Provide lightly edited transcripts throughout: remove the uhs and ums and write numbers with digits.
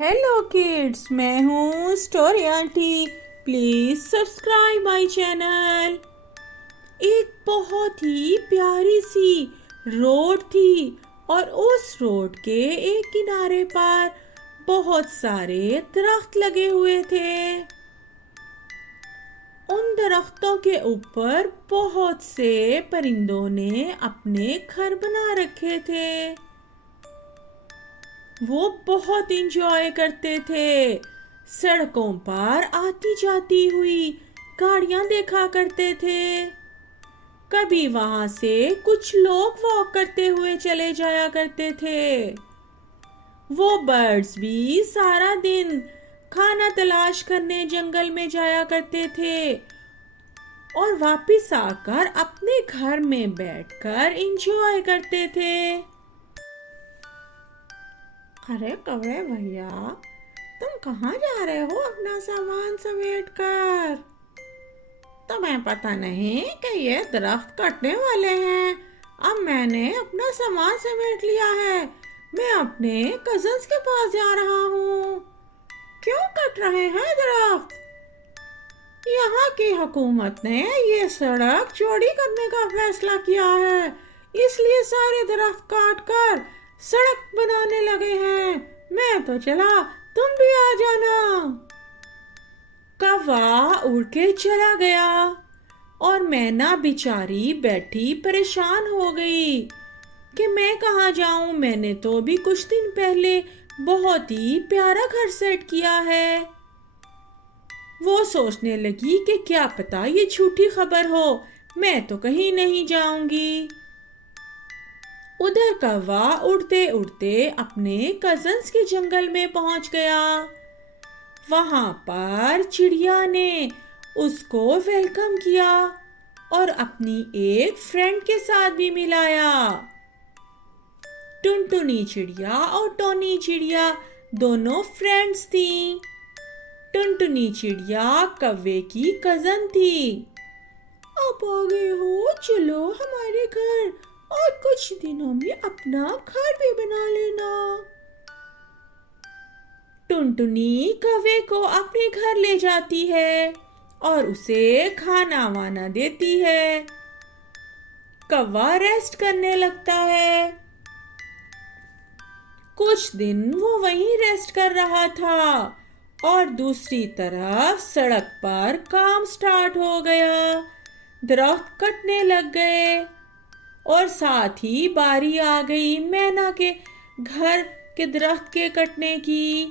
Hello kids, मैं हूँ story aunty. Please subscribe my channel. एक बहुत ही प्यारी सी रोड थी और उस रोड के एक किनारे पर बहुत सारे दरख्त लगे हुए थे। उन दरख्तों के ऊपर बहुत से परिंदों ने अपने घर बना रखे थे। वो बहुत इंजॉय करते थे। सड़कों पर आती जाती हुई गाड़ियां देखा करते थे। कभी वहां से कुछ लोग वॉक करते हुए चले जाया करते थे। वो बर्ड्स भी सारा दिन खाना तलाश करने जंगल में जाया करते थे और वापस आकर अपने घर में बैठकर इंजॉय करते थे। अरे कौवे भैया, तुम कहाँ जा रहे हो अपना सामान समेट कर? तुम्हें पता नहीं कि ये दरख्त कटने वाले हैं। अब मैंने अपना सामान समेट लिया है। मैं अपने कजन्स के पास जा रहा हूँ। क्यों कट रहे हैं दरख्त? यहाँ की हुकूमत ने ये सड़क चौड़ी करने का फैसला किया है, इसलिए सारे दरख्त काट कर सड़क बनाने लगे हैं। मैं तो चला, तुम भी आ जाना। कौवा उड़ के चला गया और मैना बेचारी बैठी परेशान हो गई कि मैं कहाँ जाऊं। मैंने तो अभी कुछ दिन पहले बहुत ही प्यारा घर सेट किया है। वो सोचने लगी कि क्या पता ये झूठी खबर हो, मैं तो कहीं नहीं जाऊंगी। उधर कौवा उड़ते उड़ते अपने कजन्स के जंगल में पहुंच गया। वहां पर चिड़िया ने उसको वेलकम किया और अपनी एक फ्रेंड के साथ भी मिलाया। टुनटुनी चिड़िया और टोनी चिड़िया दोनों फ्रेंड्स थीं। टुनटुनी चिड़िया कौवे की कजन थी। आप आ गए हो, चलो हमारे घर और कुछ दिनों में अपना घर भी बना लेना। टुनटुनी कौवे को अपने घर ले जाती है और उसे खाना वाना देती है। कौवा रेस्ट करने लगता है। कुछ दिन वो वहीं रेस्ट कर रहा था और दूसरी तरफ सड़क पर काम स्टार्ट हो गया। दरख्त कटने लग गए और साथ ही बारी आ गई मैना के घर के दरख्त के कटने की।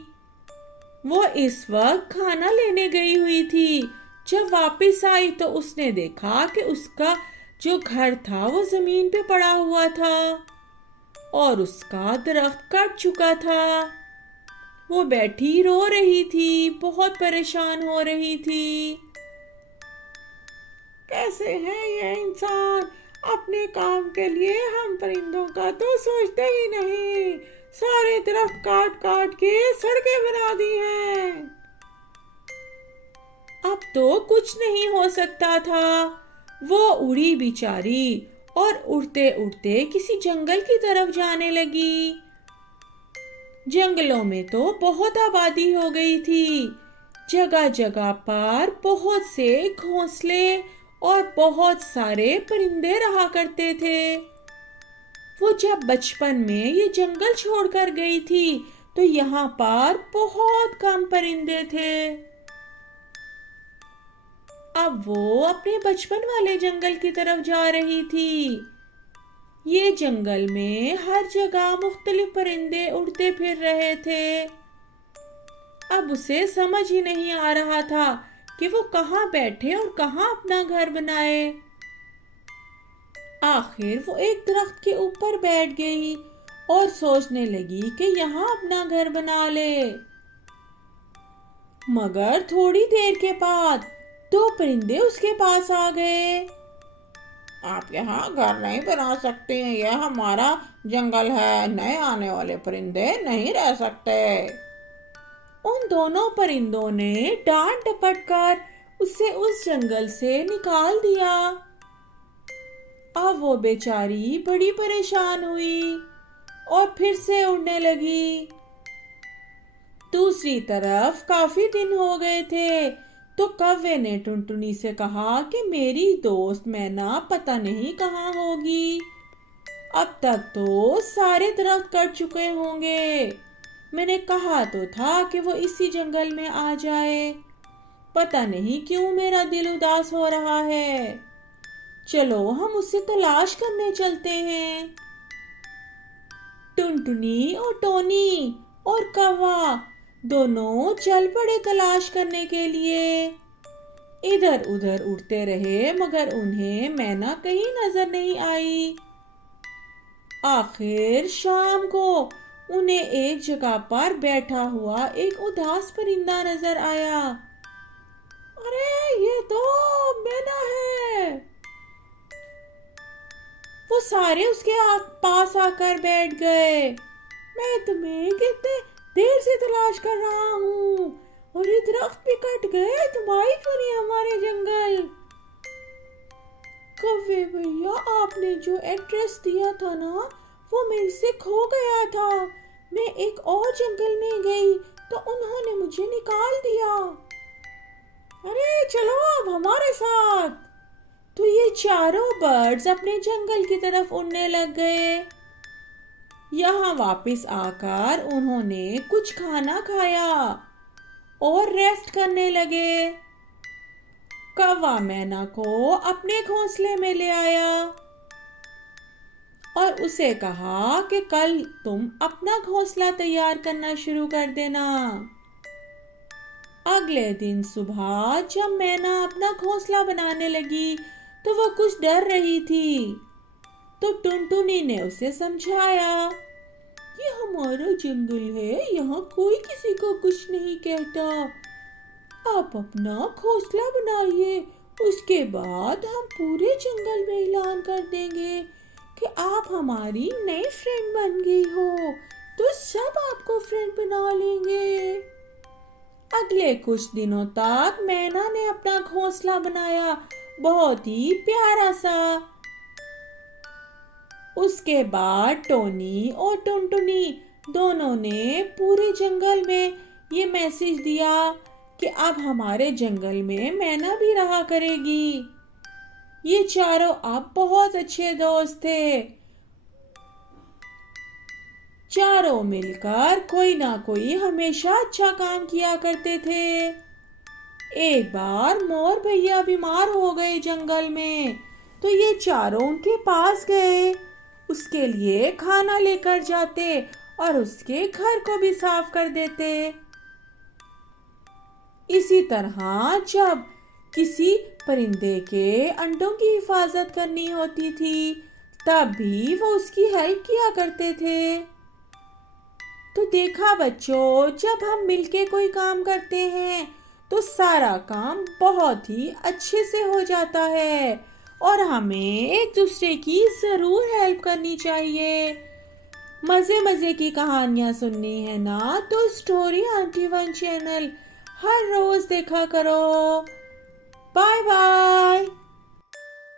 वो इस वक्त खाना लेने गई हुई थी। जब वापस आई तो उसने देखा कि उसका जो घर था वो जमीन पे पड़ा हुआ था और उसका दरख्त कट चुका था। वो बैठी रो रही थी, बहुत परेशान हो रही थी। कैसे है ये इंसान, अपने काम के लिए हम परिंदों का तो सोचते ही नहीं। सारे दरख्त काट काट के सड़कें बना दी हैं। अब तो कुछ नहीं हो सकता था। वो उड़ी बेचारी और उड़ते उड़ते किसी जंगल की तरफ जाने लगी। जंगलों में तो बहुत आबादी हो गई थी। जगह जगह पर बहुत से घोंसले और बहुत सारे परिंदे रहा करते थे। वो जब बचपन में ये जंगल छोड़कर गई थी तो यहाँ पर बहुत कम परिंदे थे। अब वो अपने बचपन वाले जंगल की तरफ जा रही थी। ये जंगल में हर जगह मुख्तलिफ परिंदे उड़ते फिर रहे थे। अब उसे समझ ही नहीं आ रहा था कि वो कहाँ बैठे और कहाँ अपना घर बनाए। आखिर वो एक दरख्त के ऊपर बैठ गई और सोचने लगी कि यहाँ अपना घर बना ले। मगर थोड़ी देर के बाद दो परिंदे उसके पास आ गए। आप यहाँ घर नहीं बना सकते, यह हमारा जंगल है, नए आने वाले परिंदे नहीं रह सकते। उन दोनों परिंदों ने डांट डपट कर उसे उस जंगल से निकाल दिया। अब वो बेचारी बड़ी परेशान हुई और फिर से उड़ने लगी। दूसरी तरफ काफी दिन हो गए थे, तो कौवे ने टुनटुनी से कहा कि मेरी दोस्त मैना पता नहीं कहाँ होगी। अब तक तो सारे दरख्त कट चुके होंगे। मैंने कहा तो था कि वो इसी जंगल में आ जाए। पता नहीं क्यों मेरा दिल उदास हो रहा है। चलो हम उसे तलाश करने चलते हैं। टुनटुनी और टोनी और कौवा दोनों चल पड़े तलाश करने के लिए। इधर उधर उड़ते रहे मगर उन्हें मैना कहीं नजर नहीं आई। आखिर शाम को उन्हें एक जगह पर बैठा हुआ एक उदास परिंदा नजर आया। अरे ये तो मैना है। वो सारे उसके पास आकर बैठ गए। मैं तुम्हें कितने देर से तलाश कर रहा हूँ और ये दरख्त भी कट गए, तुम आई क्यों नहीं हमारे जंगल? कौवे भैया, आपने जो एड्रेस दिया था ना वो मेरे से खो गया था। मैं एक और जंगल में गई तो उन्होंने मुझे निकाल दिया। अरे चलो अब हमारे साथ। तो ये चारों बर्ड्स अपने जंगल की तरफ उड़ने लग गए। यहाँ वापस आकर उन्होंने कुछ खाना खाया और रेस्ट करने लगे। कौवा मैना को अपने घोंसले में ले आया और उसे कहा कि कल तुम अपना घोंसला तैयार करना शुरू कर देना। अगले दिन सुबह जब मैना अपना घोंसला बनाने लगी तो वो कुछ डर रही थी। तो टुनटुनी ने उसे समझाया, ये हमारा जंगल है, यहाँ कोई किसी को कुछ नहीं कहता। आप अपना घोंसला बनाइए, उसके बाद हम पूरे जंगल में ऐलान कर देंगे कि आप हमारी नई फ्रेंड बन गई हो, तो सब आपको फ्रेंड बना लेंगे। अगले कुछ दिनों तक मैना ने अपना घोंसला बनाया, बहुत ही प्यारा सा। उसके बाद टोनी और टुनटुनी दोनों ने पूरे जंगल में ये मैसेज दिया कि अब हमारे जंगल में मैना भी रहा करेगी। ये चारों अब बहुत अच्छे दोस्त थे। चारों मिलकर कोई ना कोई हमेशा अच्छा काम किया करते थे। एक बार मोर भैया बीमार हो गए जंगल में, तो ये चारों उनके पास गए, उसके लिए खाना लेकर जाते और उसके घर को भी साफ कर देते। इसी तरह जब किसी परिंदे के अंडों की हिफाजत करनी होती थी तब भी वो उसकी हेल्प किया करते थे। तो देखा बच्चों, जब हम मिलके कोई काम करते हैं तो सारा काम बहुत ही अच्छे से हो जाता है और हमें एक दूसरे की जरूर हेल्प करनी चाहिए। मजे मजे की कहानियां सुननी है ना तो स्टोरी आंटी वन चैनल हर रोज देखा करो। Bye bye.